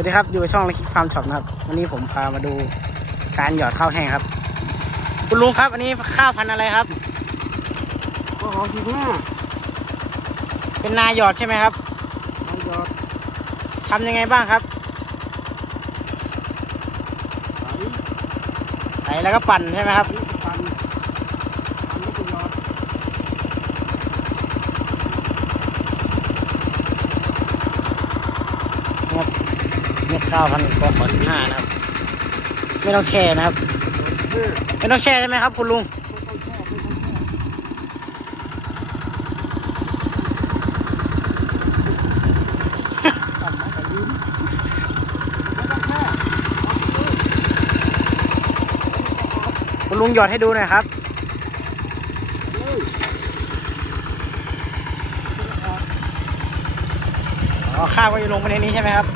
วัสดีครับ อยู่กับช่องเล็กฟาร์มช็อปนะครับ วันนี้ผมพามาดูการหยอดข้าวแห้งครับ คุณลุงครับอันนี้ข้าวพันธุ์อะไรครับก็หอมสิบห้าเป็นนาหยอดใช่ไหมครับทางยอดทำยังไงบ้างครับไหลใส่แล้วก็ปั่นใช่ไหมครับ นี่ก็ปันปันก็จะยอด เม็ดข้าวพันธุ์กขอสิบห้านะครับ ไม่ต้องแช่นะครับ ไม่ต้องแช่ใช่ไหมครับ คุณลุงคุณลุงหยอดให้ดูหน่อยครับอ๋อข้าวก็จะลงไปในนี้ใช่ไหมครับ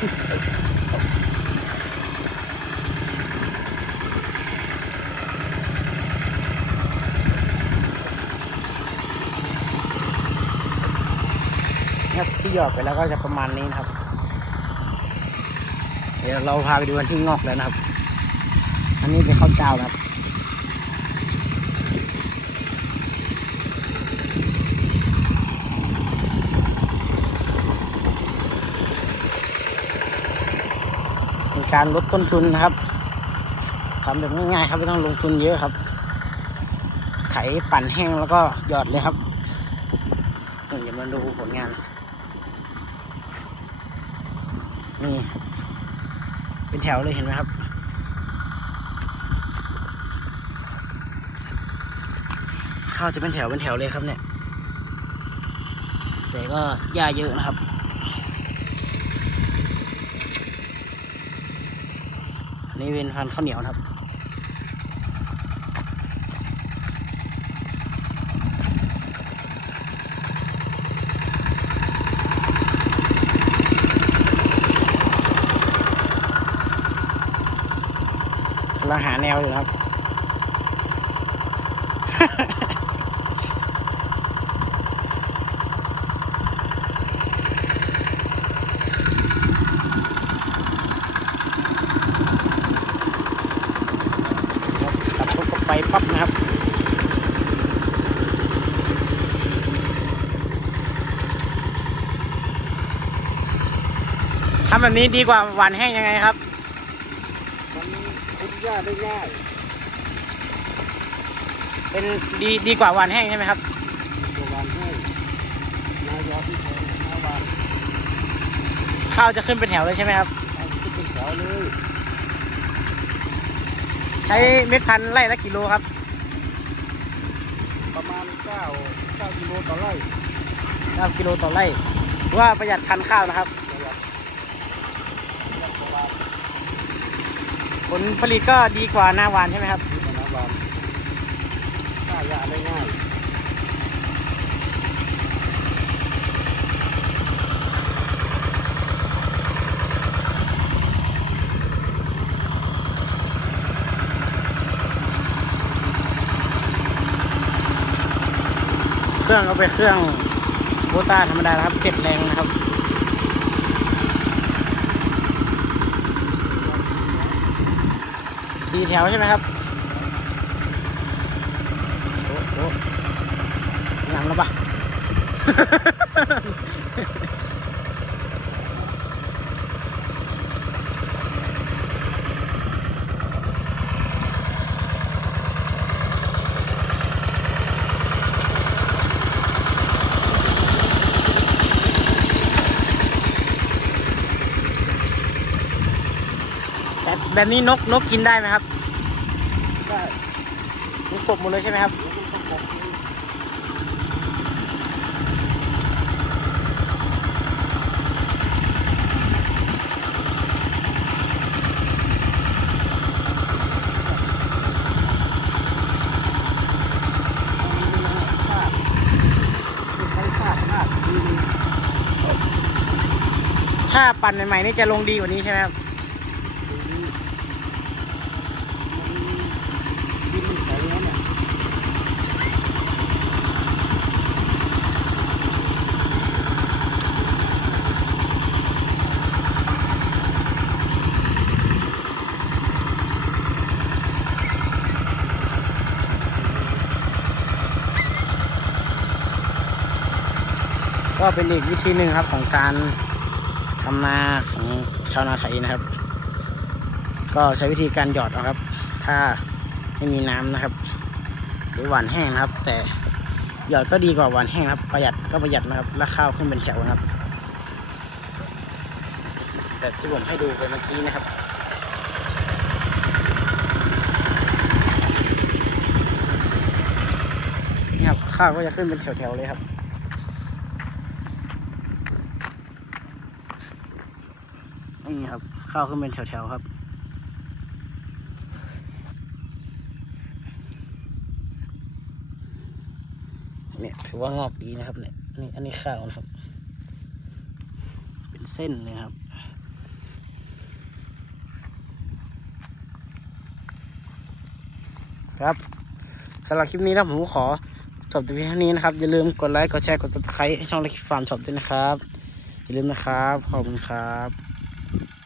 ครับที่หยอดไปแล้วก็จะประมาณนี้นะครับ เดี๋ยวเราพาไปดูกันที่งอกแล้วนะครับ อันนี้เป็นข้าวเจ้านะครับ การลดต้นทุนนะครับทำแบบง่ายๆครับไม่ต้องลงทุนเยอะครับ ไถปั่นแห้งแล้วก็หยอดเลยครับเดี๋ยวมาดูผลงาน นี่ เป็นแถวเลยเห็นไหมครับข้าวจะเป็นแถวเป็นแถวเลยครับเนี่ยแต่ก็หญ้าเยอะนะครับ นี่เป็นพันข้าวเหนียวนะครับกำลังหาแนวอยู่ครับ ตัดทุกกับ ไปปั๊บนะครับทำแบบนี้ดีกว่าหวานแห้งยังไงครับ มันคุดหญ้าได้ง่าย เป็นดีดีกว่าหวานแห้งใช่ไหมครับตัววานให้นายอดที่แทนนาวานข้าวจะขึ้นเป็นแถวเลยใช่ไหมครับเอาขึ้นเป็นแถวเลย ใช้เม็ดพันธุ์ไร่ละกิโลครับ ประมาณเก้าเก้ากิโลต่อไร่9กิโลต่อไร่ถือว่าประหยัดพันธุ์ข้าวนะครับประหยัดประหยัดกว่าผลผลิตก็ดีกว่าหน้าหวานใช่ไหมครับที่นาวานฆ่าหญ้าได้ง่าย เครื่องก็เป็นเครื่องโบต้าธรรมดานะครับเจ็ดแรงนะครับสีแถวใช่ไหมครับโอ้โหหลังแล้วปะ แบบแบบนี้นกนกกินได้ไหมครับได้นกกบหมดเลยใช่ไหมครับเดี๋ยวมันต้องบอกเลยเอามันไม่ต้องฆ่าไม่ใช้ฆ่าฆ่าทีนึงถ้าปั่นใหม่ๆนี่จะลงดีกว่านี้ใช่ไหมครับ ดินมันแข็งแล้วเนี่ย ก็เป็นอีกวิธีหนึ่งครับของการทำนาของชาวนาไทยนะครับ ก็ใช้วิธีการหยอดเอาครับ ถ้าไม่มีน้ำนะครับ หรือหวานแห้งนะครับ แต่หยอดก็ดีกว่าหวานแห้งครับ ประหยัดก็ประหยัดนะครับและข้าวขึ้นเป็นแถวนะครับ แต่ที่ผมให้ดูไปเมื่อกี้นะครับนี่ครับข้าวก็จะขึ้นเป็นแถวๆเลยครับ นี่ครับ ข้าวขึ้นเป็นแถวๆครับ เนี่ยถือว่างอกดีนะครับเนี่ยอันนี้อันนี้ข้าวนะครับ เป็นเส้นเลยครับครับสำหรับคลิปนี้นะผมขอจบแต่เพียงเท่านี้นะครับ อย่าลืมกดไลค์ กดแชร์ กดติดตามให้ช่องเล็กฟาร์มช็อปด้วยนะครับ อย่าลืมนะครับ ขอบคุณครับ Thank you.